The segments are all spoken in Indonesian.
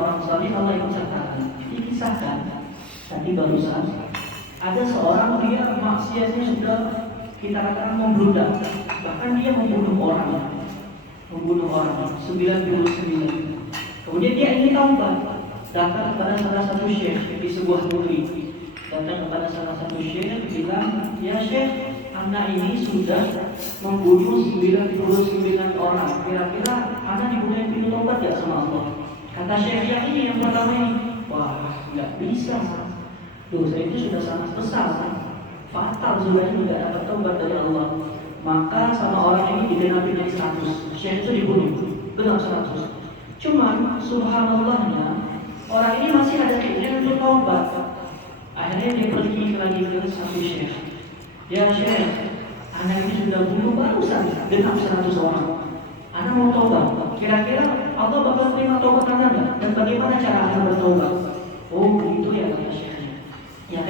orang saleh Allah ikut sertakan. Dikisahkan tadi barusan ada seorang dia maksiatnya sudah kita katakan membludak, bahkan dia membunuh orang 99. Kemudian dia ingin taubat, datang kepada salah satu syekh di sebuah negeri. Datang kepada salah satu syekh bilang, "Ya syekh, anak ini sudah membunuh 99 orang. Kira-kira anak dibunuh pintu taubat gak sama Allah?" Kata syekh yang ini yang pertama ini, "Wah, nggak bisa. Dosa itu sudah sangat besar. Fatal sudah ini tidak dapat taubat dari Allah." Maka sama orang ini digenapi jadi 100. Syekh itu dibunuh, genap 100. Cuman subhanallahnya orang ini masih ada keinginan untuk taubat. Akhirnya dia pergi lagi ke satu syekh. "Ya syekh, anak ini sudah bunuh barusan genap 100 orang. Anak mau taubat. Kira-kira Allah bakal terima taubat anak enggak? Dan bagaimana cara anak bertaubat?" "Oh begitu ya," kata syekhnya. "Ya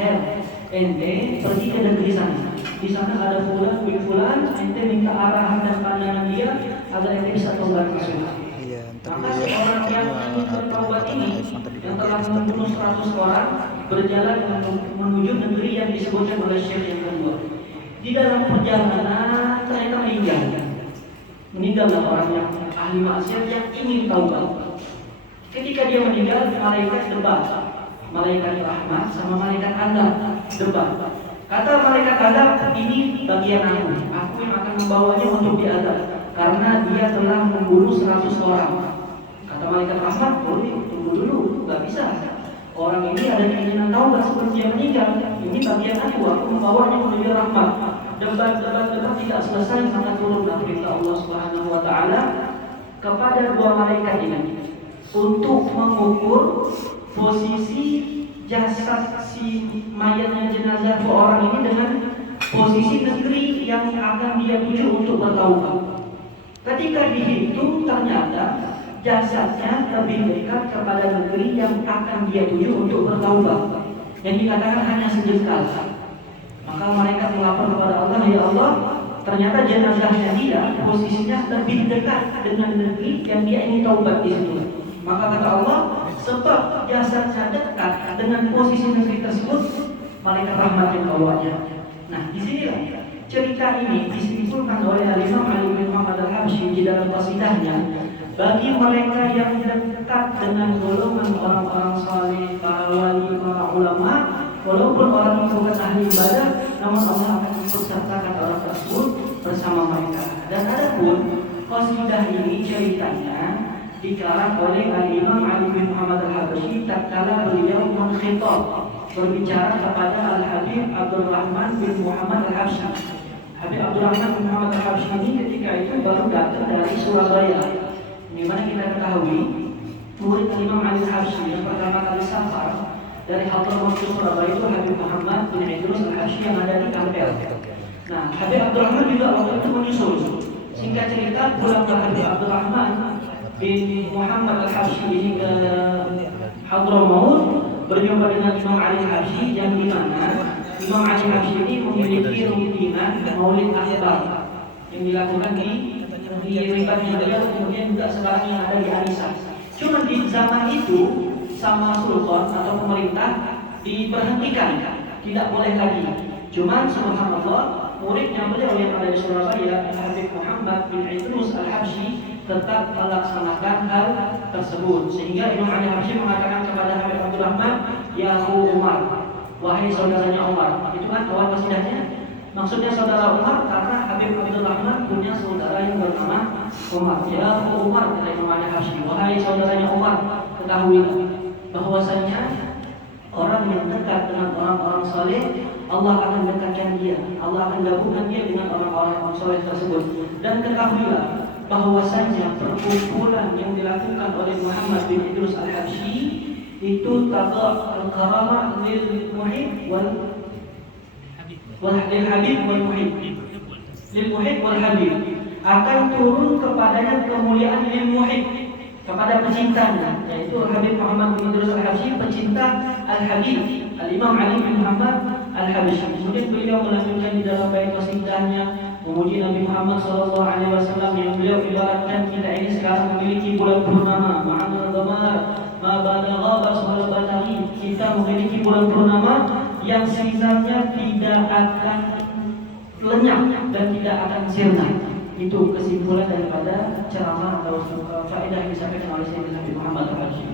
ente pergi ke negeri sana. Di sana ada fulan bin fulan, ente minta arahan dan pandangan dia agar ente bisa taubat masuk." Maka seorang yang ingin bertaubat ini yang telah membunuh 100 orang berjalan menuju negeri yang disebutkan oleh syekh yang kedua. Di dalam perjalanan ternyata meninggallah orang yang ahli maksiat yang ingin taubat. Ketika dia meninggal, malaikat debat, malaikat rahmat sama malaikat adab debat. Kata malaikat adab, "Ini bagian aku yang akan membawanya untuk diadab karena dia telah membunuh 100 orang." Kata malaikat rahmat, "Boleh, tunggu dulu, nggak bisa. Orang ini ada keinginan taubat sebelum dia meninggal. Ini bagian aku membawanya menuju rahmat." Debat tidak selesai, maka turunlah perintah Allah Subhanahu wa taala kepada dua malaikat ini untuk mengukur posisi jasad si mayatnya jenazah orang ini dengan posisi negeri yang akan dia tuju untuk bertaubat. Ketika dihitung ternyata jasadnya lebih dekat kepada negeri yang akan dia tuju untuk bertaubat, yang dikatakan hanya sejengkal. Maka mereka melapor kepada Allah, "Ya Allah, ternyata jenazahnya dia posisinya lebih dekat dengan negeri yang dia ingin taubat di situ." Maka kata Allah, sebab jasadnya dekat dengan posisi negeri tersebut, malaikat rahmat yang bawanya. Nah, disinilah cerita ini disimpulkan oleh Imam Ali bin Muhammad al-Habsyi di dalam qasidahnya. Bagi mereka yang dekat dengan golongan orang-orang saleh, para wali, para ulama, walaupun orang itu bukan ahli ibadah, namun Allah akan ikut sertakan orang tersebut bersama mereka. Dan adapun qasidah ini ceritanya dikarang oleh Imam Ali bin Muhammad al-Habsyi tatkala beliau mengkhitab berbicara kepada Al-Habib Abdurrahman bin Muhammad al-Habsyi. Habib Abdurrahman bin Muhammad al-Habsyi ini ketika itu baru datang dari Surabaya. Di mana kita ketahui murid Imam Ali al-Habsyi yang pertama kali safar dari Hadramaut Surabaya itu Habib Muhammad bin Idrus al-Habsyi yang ada di Ampel. Nah, Habib Abdurrahman juga waktu itu menyusul. Singkat cerita, pulanglah Habib Abdurrahman bin Muhammad al-Habsyi ini ke Hadramaut berjumpa dengan Imam Ali al-Habsyi yang di mana Imam Ali al-Habsyi ini memiliki rutinan Maulid Akbar yang dilakukan di tempatnya beliau, kemudian juga sekarang yang ada di Anisa. Cuma di zaman itu sama sultan atau pemerintah diberhentikan, tidak boleh lagi. Cuman subhanallah, muridnya beliau yang ada di Surabaya, Habib Muhammad bin Idrus al-Habsyi, tetap melaksanakan hal tersebut. Sehingga Imam Ali al-Habsyi mengatakan kepada Habib Abdurrahman, "Ya Abu Umar, wahai saudaranya Umar." Itu kan awal qasidahnya. Maksudnya saudara Umar karena Habib Abdurrahman punya saudara yang bernama Umar. "Ya Abu Umar," kata Imam Ali al-Habsyi, "wahai saudaranya Umar, ketahuilah bahwasanya orang yang dekat dengan orang-orang saleh, Allah akan dekatkan dia, Allah akan gabungkan dia dengan orang-orang saleh tersebut. Dan ketahuilah bahwasanya perkumpulan yang dilakukan oleh Muhammad bin Idrus al-Habsyi itu taqa al-karamah lil muhib wal habib wal muhib, lil muhib wal habib, akan turun kepadanya kemuliaan lil muhib, kepada pecintanya, yaitu Habib Muhammad bin Idrus al-Habsyi, pecinta al-Habib Al-Imam Ali bin Muhammad al-Habsyi. Kemudian beliau melanjutkan di dalam bait qasidahnya, memuji Nabi Muhammad SAW yang beliau ibaratkan kita ini sekarang memiliki bulan purnama, ma'anul qamar ma kita memiliki bulan purnama yang sinarnya tidak akan lenyap dan tidak akan sirna. Itu kesimpulan daripada ceramah atau faedah yang disampaikan oleh Sayyidina Nabi Muhammad SAW.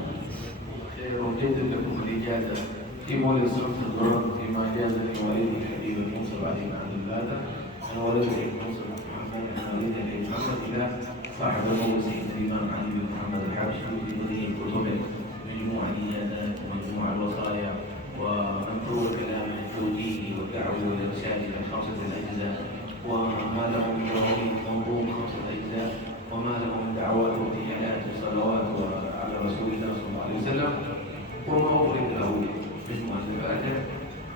وجدت لكم الإجازة في مولد صرف الضرر فيما جاز لوالده الحبيب المنصر علي بن عبد البادر أن ولده المنصر محمد أن والده محمد إلى صاحب المولد سيد الإمام علي بن محمد الحبشي في ضمن كتبه مجموع الإجازات ومجموع الوصايا ومنثور كلام التوجيه والدعوة إلى المساجد الخمسة الأجزاء وما له من منظوم خمسة أجزاء وما له من دعوات وابتهالات وصلوات على رسول الله صلى الله عليه وسلم وما أفرد له مجموعة الفاتح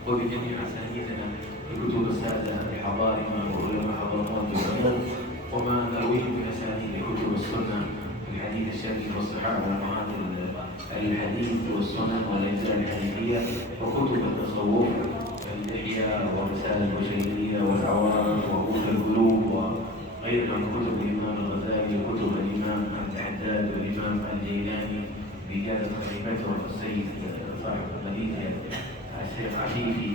وبجميع أسانيدنا الكتب السادة بحضارنا وعلماء حضارات العلوم وما نرويه من أسانيد كتب السنة الحديث الشريف والصحابة ومعاني الحديث والسنن والأجزاء الحديثية وكتب التصوف الإحياء والرسالة البشيرية والعوارض وأصول القلوب وغيرها من كتب الإمام الغزالي وكتب الإمام الحداد والإمام الجيلاني بإجازة خليفتهم السيد صاحب المدينة الشيخ عفيفي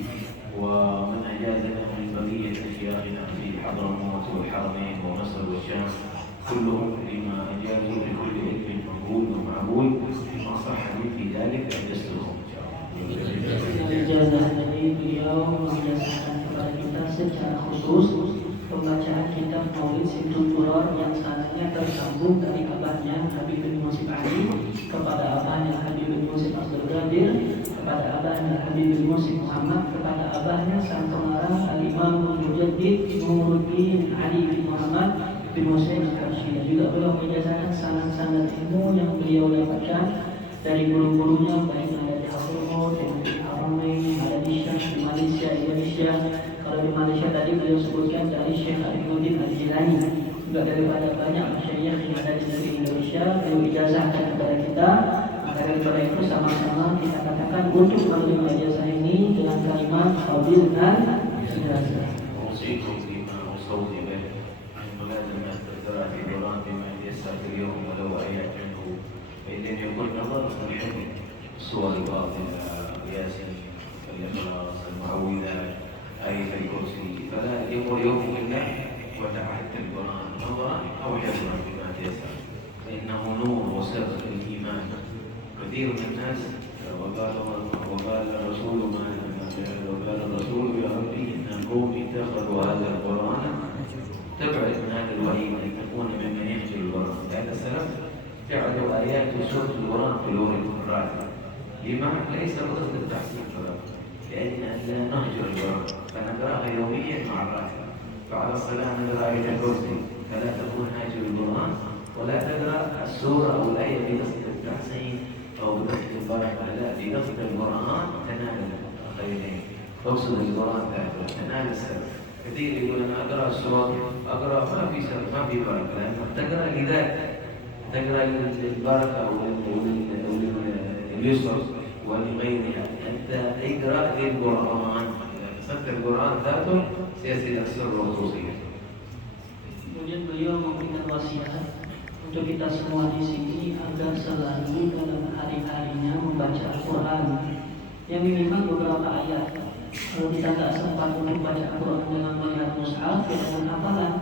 ومن أجازنا من بقية أشياخنا في حضرموت والحرمين ومصر والشام كلهم بما أجازوا بكل علم مقبول ومعقول بما صح في ذلك أجزتهم إن شاء الله. Ijazah dari beliau menjazahkan kepada kita secara khusus pembacaan kitab Maulid Simtul Duror yang sanadnya tersambung dari abahnya Habib bin Musib Ali kepada abahnya Habib bin Musib Abdul Qadir kepada abahnya Habib bin Musib Muhammad kepada abahnya sang pengarang Al-Imam Mujaddid Nuruddin Ali bin Muhammad bin Musib Al-Karshi. Juga beliau menjazahkan sanad-sanad ilmu yang beliau dapatkan dari guru-gurunya baik yang ada di Hadramaut, yang di Haramain, ada di Syekh di Malaysia, Indonesia. Kalau di Malaysia tadi beliau sebutkan dari Syekh Arifuddin Al-Jilani. Juga daripada banyak masyayikh yang ada di negeri Indonesia beliau ijazahkan kepada kita. Maka daripada itu sama-sama kita katakan untuk menerima ijazah ini dengan kalimat qabil dan ijazah. أوصيكم بما أوصوت به من ملازمة الزراعة القرآن بما ييسر اليوم ولو آيات منه فإن لم يكن نظر فالحفظ الصور الباطلة ياسين الإخلاص المعوذات آية الكرسي فلا يمر يوم إلا وتعهدت القرآن نظرا أو حفظا بما تيسر فإنه نور وسر الإيمان كثير من الناس وقال الرسول يا ربي إن القوم اتخذوا هذا القرآن تبعد من هذا الوحي أن تكون ممن يحجر القرآن هذا السلف جعلوا آيات وسورة القرآن في لون الراتب لما ليس قصد التحسين فقط لأن لا نهجر القرآن فنقرأها يوميا مع الراتب فعلى الصلاة نقرأ آية الكرسي فلا تكون هاجر القرآن ولا تقرأ السورة أو الآية بقصد التحسين أو بقصد البركة لا بقصد القرآن تنال الخيرين تقصد القرآن تنال السبب كثير يقول أنا أقرأ السورة أقرأ ما في سبب ما في بركة لأنك تقرأ لذات تقرأ للبركة أو لليسر ولغيرها أنت اقرأ للقرآن إذا قصدت القرآن ذاته سيصل السر والخصوصية. Kemudian beliau memberikan wasiat untuk kita semua di sini agar selalu dalam hari-harinya membaca Al-Quran yang minimal beberapa ayat. Kalau kita tak sempat untuk baca Al-Quran dengan melihat mushaf, dengan hafalan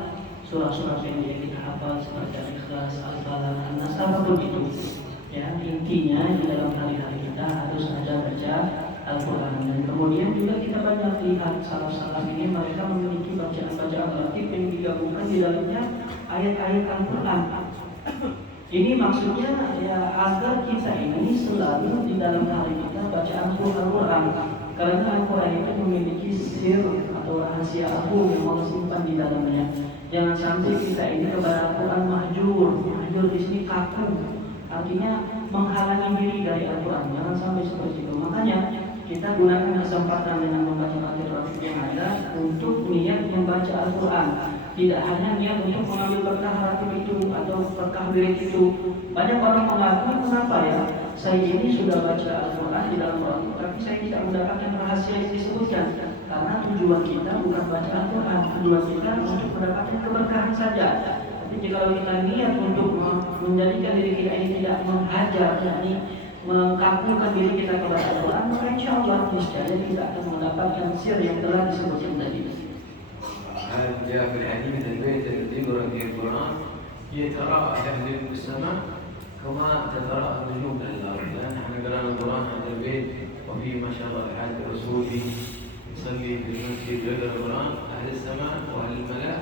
surah-surah yang kita hafal seperti Al-Ikhlas, Al-Falaq, An-Nas, apapun itu. Ya, intinya di dalam hari-hari kita harus ada baca Al-Quran. Dan kemudian juga kita banyak lihat salaf-salaf ini mereka memiliki bacaan-bacaan relatif yang digabungkan di dalamnya ayat-ayat Al-Quran. Ini maksudnya ya agar kita ini selalu di dalam hari kita baca Al-Quran. Karena Al-Quran itu memiliki sir atau rahasia agung yang Allah simpan di dalamnya. Jangan sampai kita ini kepada Al-Quran mahjur di sini kaku. Artinya menghalangi diri dari Al-Quran. Jangan sampai seperti itu. Makanya kita gunakan kesempatan dengan membaca Al-Quran yang ada untuk niat membaca Al-Quran. Tidak hanya niat untuk mengambil berkah ratib itu atau berkah wirid itu. Banyak orang mengaku, kenapa ya? Saya ini sudah baca Al-Quran di dalam Quran, tapi saya tidak mendapatkan rahasia yang disebutkan. Karena tujuan kita bukan baca Al-Quran, tujuan kita untuk mendapatkan keberkahan saja. Tapi jika kita niat untuk menjadikan diri kita ini tidak menghajar, yakni mengkakukan diri kita kepada Al-Quran, maka insya Allah niscaya kita akan mendapatkan sir yang telah disebutkan tadi. هذا جاء في الحديث البيت الذي يقرأ فيه القرآن يتراءى يهدم في السماء كما تتراءى النجوم في الأرض. لأن احنا قرأنا القرآن هذا البيت وفيه ما شاء الله الحاج رسولي يصلي في المسجد ويقرأ القرآن، أهل السماء وأهل الملأ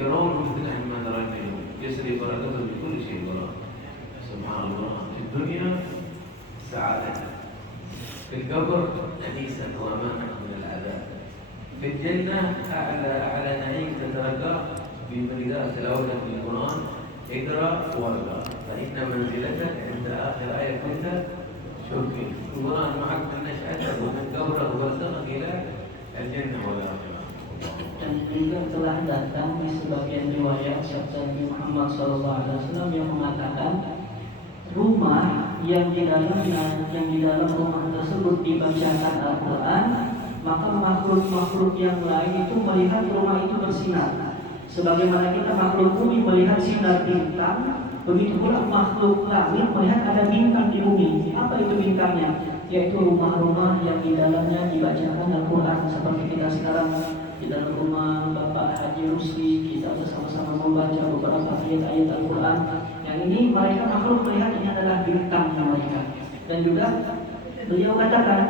يرونه مثل ما ترى النجوم، يسري بركته بكل شيء القرآن. سبحان الله. في الدنيا سعادة، في القبر أنيسا وأمانا من العذاب، في الجنة أعلى نعيم تترقى بمرداء تلاوتك للقرآن. اقرأ وارقى فإن منزلتك عند آخر آية كنت شوفي القرآن معك من نشأتك ومن قبرك وبرزخك إلى الجنة والآخرة. Dan juga telah datang di sebagian riwayat sabda Nabi Muhammad SAW yang mengatakan rumah yang di dalam rumah tersebut dibacakan Al-Quran, maka makhluk-makhluk yang lain itu melihat rumah itu bersinar. Sebagaimana kita makhluk bumi melihat sinar bintang, begitu pula makhluk langit melihat ada bintang di bumi. Apa itu bintangnya? Yaitu rumah-rumah yang di dalamnya dibacakan Al-Quran. Seperti kita sekarang di dalam rumah Bapak Haji Rusli, kita bersama-sama membaca beberapa ayat-ayat Al-Quran. Yang ini mereka makhluk melihat ini adalah bintang mereka. Dan juga beliau katakan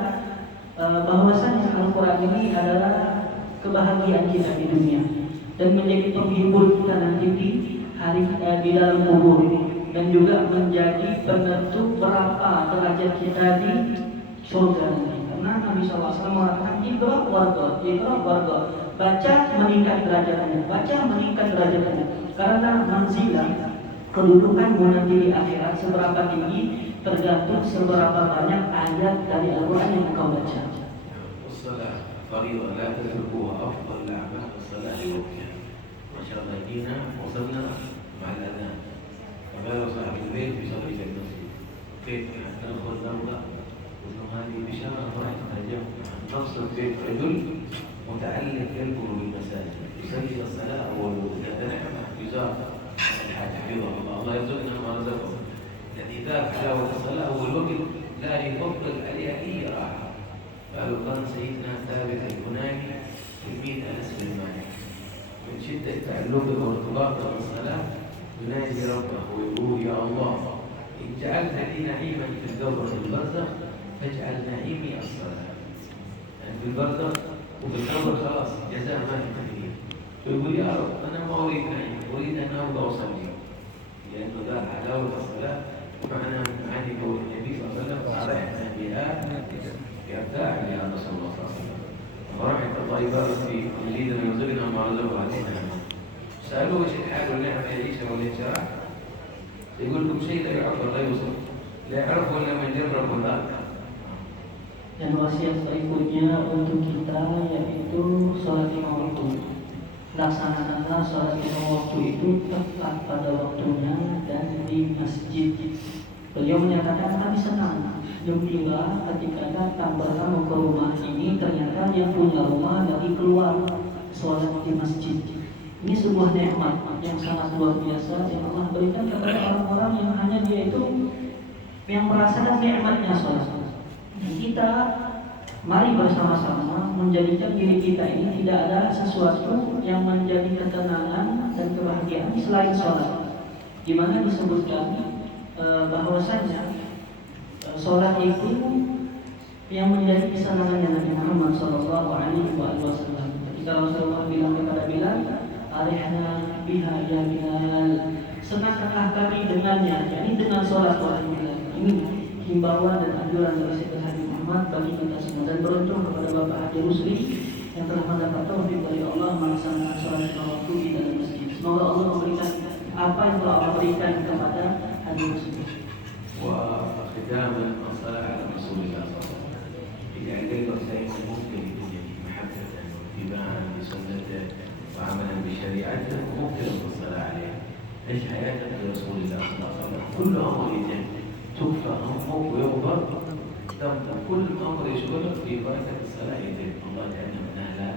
bahwasanya Al-Quran ini adalah kebahagiaan kita di dunia dan menjadi penghibur kita nanti di dalam kubur, dan juga menjadi penentu berapa derajat kita di surga nanti. Karena Nabi SAW mengatakan iqra warga, baca meningkat derajatnya, karena manzilah kedudukanmu nanti di akhirat seberapa tinggi tergantung seberapa banyak ayat dari Al-Quran yang engkau baca. والصلاة فريضة لا تتركوها، أفضل الأعمال الصلاة لوقتها. ما شاء الله جينا وصلنا مع الأذان فقال صاحب البيت يصلي في المسجد كيف ندخل نمضى؟ قلنا هذه بشارة فرحت الجو نصل بيت رجل متعلق قلبه بالمساجد يصلي الصلاة أول وقت نعمة جزاء الحاج حفظه الله يرزقنا ما رزقه. الذي ذاك حلاوة الصلاة أول وقت لا يفضل عليها أي راحة. قالوا كان سيدنا ثابت البناني تلميذ أنس بن مالك من شدة تعلقه وارتباطه بالصلاة ينادي ربه ويقول يا الله إن جعلت لي نعيما في القبر في البرزخ فاجعل نعيمي الصلاة. يعني في البرزخ وفي القبر خلاص جزاء ما في تغيير. فيقول يا رب أنا ما أريد نعيم، أريد أن أرضى وأصلي، لأنه ذا حلاوة الصلاة ومعنى معاني قول النبي صلى الله عليه وسلم فرحنا بها يرتاح يا رسول الله صلى الله عليه وسلم. فرحت الله يبارك في يزيدنا ويرزقنا ما رزقه علينا. سألوه ايش الحال والنعمة يعيش والانشراح؟ يقول لكم شيء لا يعرف ولا يوصف، لا يعرف ولا من جرب ولا. Dan wasiat berikutnya untuk kita yaitu sholat lima waktu. Laksanakanlah sholat lima waktu itu tepat pada waktunya dan di masjid. Beliau menyatakan kami senang gembira ketika datang bertamu ke rumah ini, ternyata yang punya rumah lagi keluar sholat di masjid. Ini sebuah nikmat yang sangat luar biasa yang Allah berikan kepada orang-orang yang hanya dia itu yang merasakan nikmatnya sholat. Dan kita mari bersama-sama menjadikan diri kita ini tidak ada sesuatu yang menjadi ketenangan dan kebahagiaan selain sholat. Di mana disebutkan bahwasanya sholat itu yang menjadi kesenangannya Nabi Muhammad SAW. Ketika Rasulullah bilang kepada Bilal, arihna biha ya Bilal, senangkanlah kami dengannya, yakni dengan sholat wahai Bilal. Ini himbauan dan anjuran dari Sayyidina Nabi Muhammad bagi kita semua. Dan beruntung kepada Bapak Haji Rusli yang telah mendapat taufik dari Allah melaksanakan sholat lima waktu di dalam masjid. Semoga Allah memberikan apa yang telah Allah berikan kepada Haji Rusli. وختاما الصلاة على رسول الله صلى الله عليه وسلم. إذا قلبك دائما ممكن يكون محبة واتباعا لسنته وعملا بشريعته وممكن الصلاة عليه. عيش حياتك لرسول الله صلى الله عليه وسلم. كل أمر يتم تكفى همك ويغفر ذنبك، كل أمر يشغلك في بركة الصلاة يتم. الله جعلنا من أهلها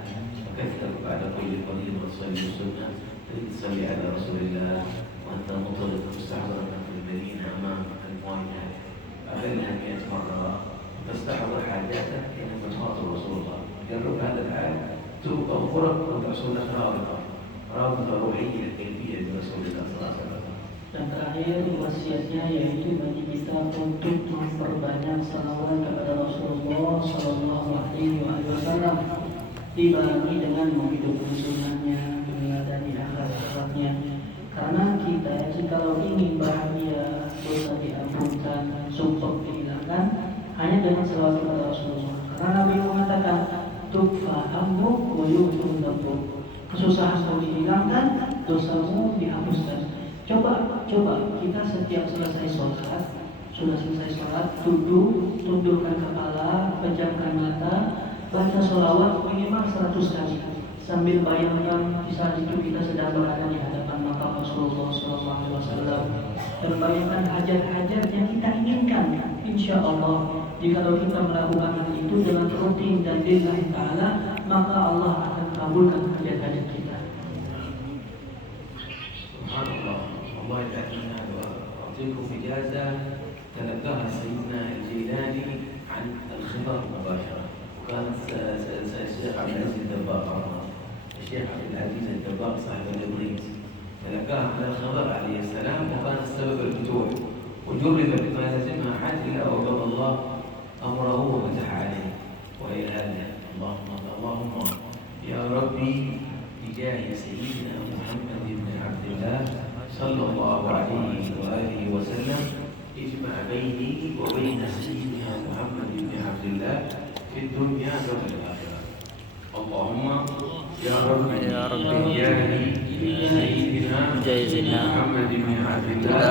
وكثر بعد كل قليل وتصلي السنة تصلي على رسول الله وأنت مطلق مستحضرا في المدينة أمام المواجهة. أغلى أن مرة تستحضر حاجاتك إنك تخاطب رسول الله. جرب هذا الحال تبقى غرق وتحصل لك رابطة روحية قلبية برسول الله صلى الله عليه وسلم. Dan terakhir wasiatnya yaitu bagi kita untuk memperbanyak salawat kepada Rasulullah Sallallahu Alaihi Wasallam, dibarengi dengan menghidupkan sunnahnya, meneladani akhlak-akhlaknya. Karena kita jikalau ingin bahagia, dosa diampunkan, sumpah dihilangkan, hanya dengan salawat kepada Rasulullah. Karena Nabi mengatakan, tukfa amruk wa yu'tun dambuk. Kesusahan kau dihilangkan, dosamu dihapuskan. Coba kita setiap selesai sholat, sudah selesai sholat, duduk, tundukkan kepala, pejamkan mata, baca sholawat minimal 100 kali. Sambil bayangkan di saat itu kita sedang berada di hadapan makam Rasulullah SAW, dan bayangkan hajat-hajat yang kita inginkan. Insya Allah, jika kita melakukan itu dengan rutin dan lillahi ta'ala, maka Allah akan kabulkan hajat-hajat kita. Subhanallah. الله يتأكدنا وأعطيكم إجازة تلقاها سيدنا الجيلاني عن الخبر مباشرة، وكانت الشيخ عبد العزيز الدباغ الشيخ عبد العزيز الدباغ صاحب الإبريز تلقاها عن الخبر عليه السلام، وكان السبب الفتوح، وجرب بما لزمها حتى وقضى الله أمره وفتح عليه وإلى هذا. اللهم يا ربي بجاه سيدنا محمد بن عبد الله صلى الله عليه وآله وسلم اجمع بيني وبين سيدنا محمد بن عبد الله في الدنيا وفي الآخرة. اللهم يا رب سيدنا محمد بن عبد الله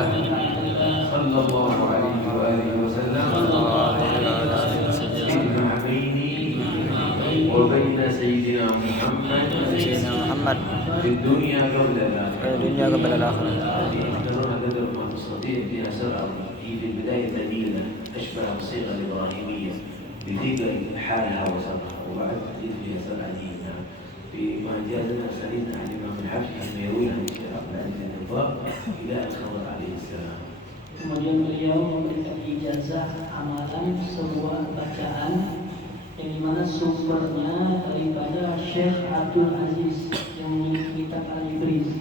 صلى الله عليه وآله وسلم اجمع بيني وبين سيدنا محمد في الدنيا قبل الآخرة. قدر ما تستطيع فيها سرعة في البداية ثقيلة أشبه الصيغة الإبراهيمية بثقل حالها وسرعها، وبعد تزيد فيها سرعة دينها فيما جازنا سيدنا عن الإمام الحبشي أن يروي عن الشيخ عبد العزيز الدباغ إلى الخضر عليه السلام. Kemudian beliau memberikan ijazah amalan sebuah bacaan yang dimana sumbernya daripada Syekh Abdul Aziz yang memiliki kitab Al-Ibriz.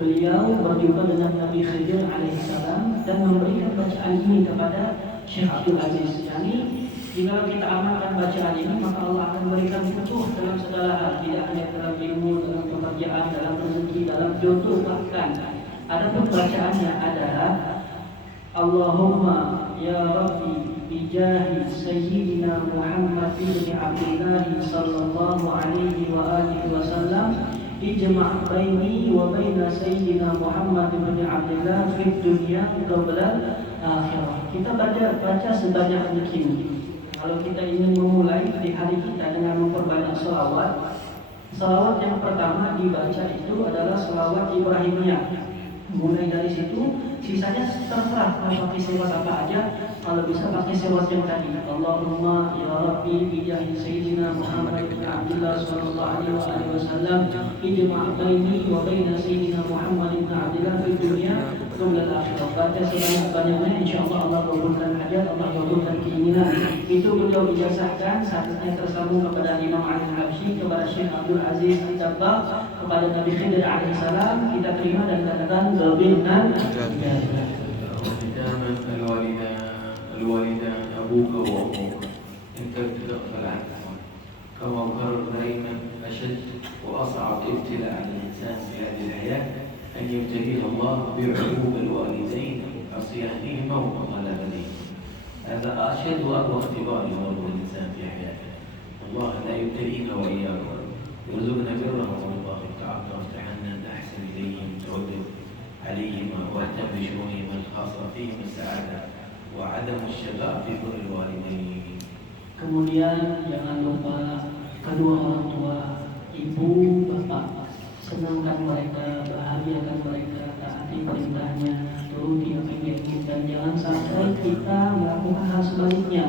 Beliau berjumpa dengan Nabi Khidir alaihissalam dan memberikan bacaan ini kepada Syekh Abdul Aziz. Yani jika kita amalkan bacaan ini, maka Allah akan berikan futuh dalam segala hal, tidak hanya dalam ilmu, dalam pekerjaan, dalam rezeki, dalam jodoh bahkan. Adapun bacaannya adalah Allahumma ya Rabbi bijahi Sayyidina Muhammad ibn Abdullah sallallahu alaihi wa alihi wasallam ijma' baini wa baina Sayyidina Muhammad ibn Abdullah fid dunya qabla akhirah. Kita baca sebanyak mungkin. Kalau kita ingin memulai di hari kita dengan memperbanyak salawat, salawat yang pertama dibaca itu adalah salawat Ibrahimiyah. Mulai dari situ, sisanya terserah mau pakai sewat apa aja. Kalau bisa pakai sewat yang tadi, Allahumma ya Rabbi bijahi Sayyidina Muhammad bin Abdullah sallallahu alaihi wasallam ijma' baini wa baina Sayyidina Muhammad bin Abdullah fid dunya qabla al-akhirah. Baca sebanyak-banyaknya, insyaallah Allah kabulkan hajat, Allah kabulkan keinginan. Itu beliau ijazahkan, saatnya tersambung kepada Imam Al-Habsyi, kepada Syekh Abdul Aziz Al-Dabbagh, kepada Nabi Khidir alaihissalam. Kita terima dan katakan qabilna. الوالدان أبوك وأمك إن تغفل عنهما كما ذكر دائما أشد وأصعب ابتلاء على الإنسان في هذه الحياة أن يبتليه الله بعقوق الوالدين وعصيانهما ومغالبتهما. هذا أشد وأقوى اختبار يمر الإنسان في حياته. الله لا يبتلينا وإياكم، يرزقنا برهم والله تعالى وافتحنا أحسن إليهم تودد عليهما واهتم بشؤونهما الخاصة فيهم السعادة وعدم الشقاء في بر الوالدين. Kemudian jangan lupa kedua orang tua, ibu, bapak, senangkan mereka, bahagiakan mereka, taati perintahnya, turuti apa yang diinginkan. Jangan sampai kita melakukan hal sebaliknya,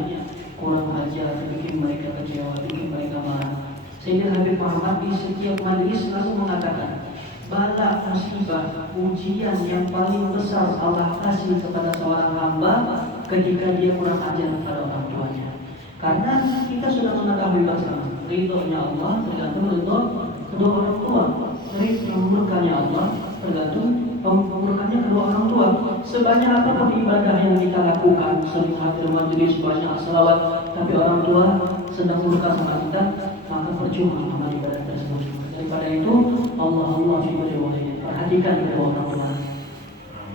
kurang ajar, bikin mereka kecewa, bikin mereka marah. Sehingga Habib Muhammad di setiap majelis selalu mengatakan, bala musibah, ujian yang paling besar Allah kasih kepada seorang hamba ketika dia kurang ajar pada orang tuanya. Karena kita sudah mengetahui bersama ridhonya Allah tergantung ridho kedua orang tua. Murkanya Allah tergantung murkanya kedua orang tua. Sebanyak apapun ibadah yang kita lakukan, sering hadir majelis, banyak salawat, tapi orang tua sedang murka sama kita, maka percuma amal ibadah tersebut. Daripada itu, Allah fi kulli wahid. Perhatikan kedua orang tua.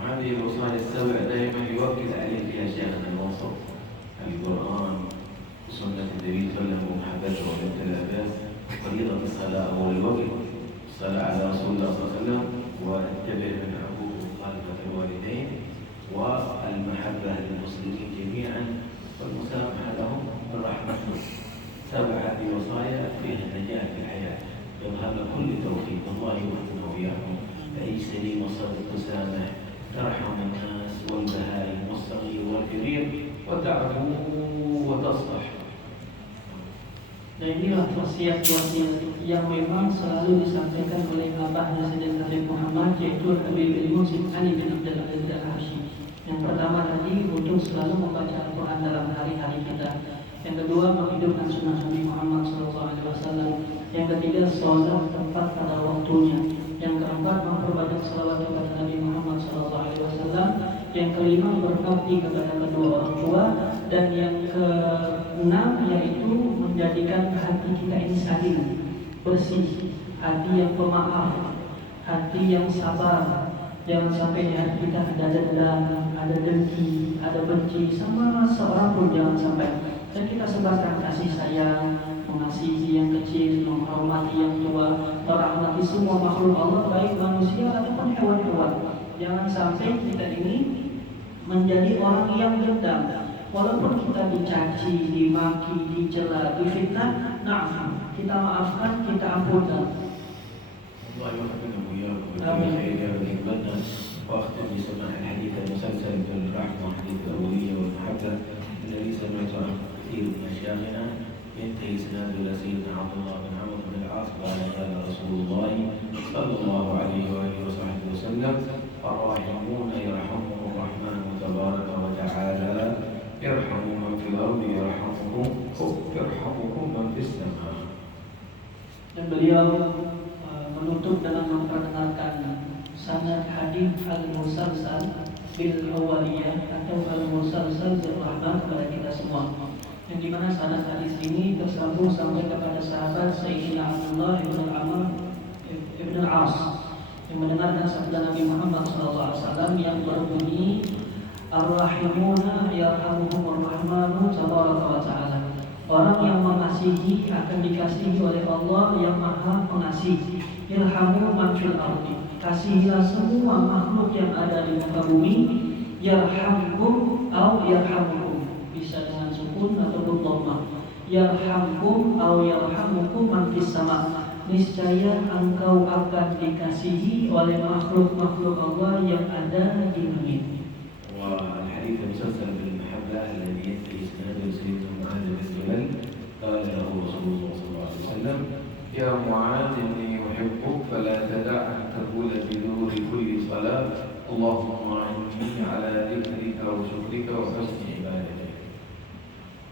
هذه الوصايا السبع دائما يؤكد عليه فيها شيخنا الوسط القرآن وسنة النبي صلى الله عليه وسلم ومحبته وبنت العباس فريضة الصلاة أول الوقت الصلاة على رسول الله صلى الله عليه وسلم واتبع من عقوق مخالفة الوالدين والمحبة للمسلمين جميعا والمسامحة لهم والرحمة لهم. سبع هذه وصايا فيها النجاة في الحياة يظهر كل توفيق الله يوفقنا وإياكم تعيش سليم وصدق تسامح ترحم الناس والبهائم والصغير والكبير وتعفو وتصلح. Dan inilah wasiat-wasiat yang memang selalu disampaikan oleh Abah Presiden Habib Muhammad, yaitu Habib Al-Muhsin Ali bin Abdul Aziz Al-Hashim. Yang pertama tadi untuk selalu membaca Al-Quran dalam hari-hari kita. Yang kedua menghidupkan sunnah Nabi Muhammad SAW. Yang ketiga sholat tepat pada waktunya. Yang keempat memperbanyak salawat kepada Nabi Muhammad SAW. Yang kelima berbakti kepada kedua orang tua. Dan yang keenam yaitu menjadikan hati kita ini saling bersih, hati yang pemaaf, hati yang sabar. Jangan sampai di hati kita ada dendam, ada dengki, ada benci sama seorang pun, jangan sampai. Dan kita sebarkan kasih sayang, mengasihi yang kecil, menghormati yang tua, merahmati semua makhluk Allah, baik manusia ataupun hewan-hewan. Jangan sampai kita ini menjadi orang yang dendam. Walaupun kita dicaci, dimaki, dicela, difitnah, nah kita maafkan, kita ampunkan. الله يوفقنا وإياكم ويجعل خير يا رب قلبنا وأختم بسماع الحديث المسلسل بالرحمة وحديث الأولية والمحبة الذي سمعت عن كثير من مشايخنا ينتهي إسناده إلى سيدنا عبد الله بن عمرو بن العاص قال قال رسول الله صلى الله عليه وآله وصحبه وسلم الراحمون يرحمهم الرحمن تبارك وتعالى يرحموا من في الأرض يرحمكم من في السماء. Dan beliau menutup dengan memperkenalkan sanad hadis al-musalsal bil awaliyah atau al-musalsal bil rahmah kepada kita semua. Yang dimana sanad hadis ini tersambung sampai kepada sahabat Sayyidina Abdullah ibn Amr ibn al-As yang mendengarkan sabda Nabi Muhammad SAW yang berbunyi Ar-Rahimuna yarhamuhumur rahmanu tabaraka wa ta'ala. Orang yang mengasihi akan dikasihi oleh Allah yang Maha Pengasih. Irhamu man fil ardi. Kasihilah semua makhluk yang ada di muka bumi. Yarhamkum au yarhamukum. Bisa dengan sukun ataupun dhammah. Yarhamkum au yarhamukum man fis sama. Niscaya engkau akan dikasihi oleh makhluk-makhluk Allah yang ada di langit. والحديث المسلسل بالمحبة الذي ينتهي إسناده سيدنا معاذ بن جبل قال له رسول الله صلى الله عليه وسلم يا معاذ إني أحبك فلا تدع أن تقول بدور كل صلاة اللهم أعني على ذكرك وشكرك وحسن عبادتك.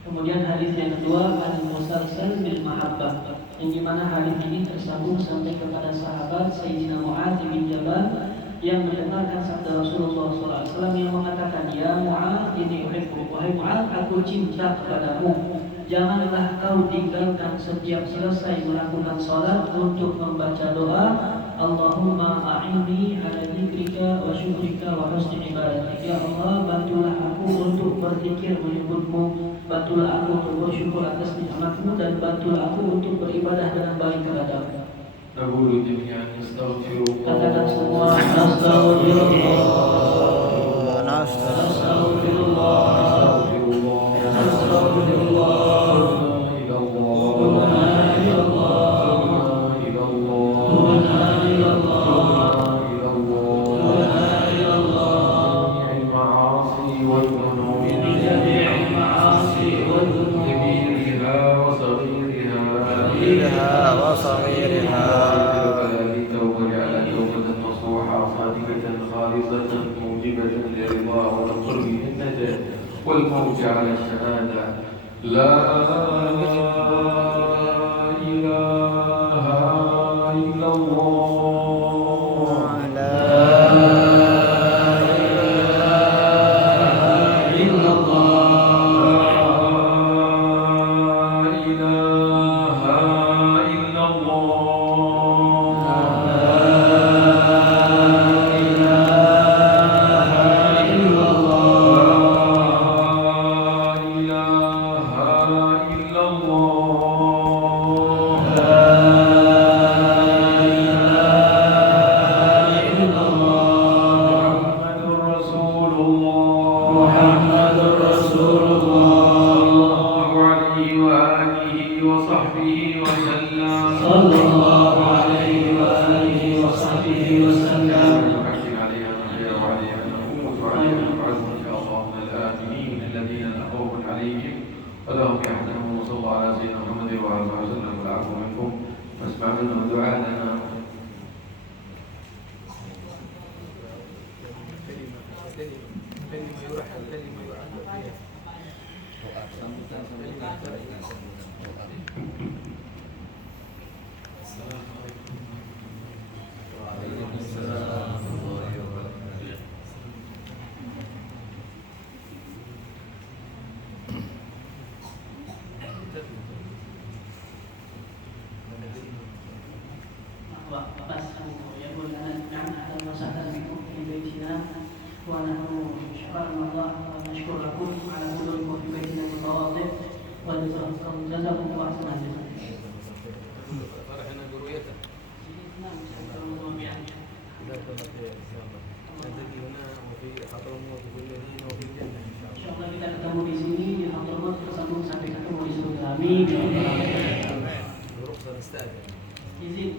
Kemudian hadis yang kedua al-musalsal bil mahabbah, yang dimana hadis ini tersambung sampai kepada sahabat Sayyidina Mu'adz bin Jabal yang mendengarkan sabda Rasulullah SAW yang mengatakan, Ya Mu'adz ini uhibbu, wahai Mu'adz aku cinta kepadamu. Janganlah kau tinggalkan setiap selesai melakukan salat untuk membaca doa Allahumma a'inni ala dzikrika wa syukrika wa husni ibadatik. Ya Allah, bantulah aku untuk berzikir menyebutmu, bantulah aku untuk bersyukur atas nikmatmu, dan bantulah aku untuk beribadah dengan baik kepadamu. نقول جميعا نستغفر الله. Katakan semua Astaghfirullah, Astaghfirullah. Astaghfirullah, Astaghfirullah. Astaghfirullah. وصغيرها وجعل توبة نصوحا صادقة خالصة موجبة لرضاه والقرب منك والموت على الشهادة. لا إله إلا الله. لا إله إلا الله. لا إله إلا الله. ولهم يحزنون. وصلى الله على سيدنا محمد وعلى اله وسلم. والعفو منكم واسمع منا ودعاء لنا. بس يقول أنا نعم أهلا وسهلا بكم في بيتنا ونحن شكرنا الله ونشكر لكم على حضوركم في بيتنا المتواضع وجزاكم الله أحسن الجزاء. فرحنا برؤيته. نعم يعني. نلتقي هنا وفي حضرموت وفي المدينة وفي الجنة إن شاء الله. إن شاء الله kita ketemu di sini di Hadramaut tersambung sampai ketemu di surga. Amin. برخصة نستأذن. Izin.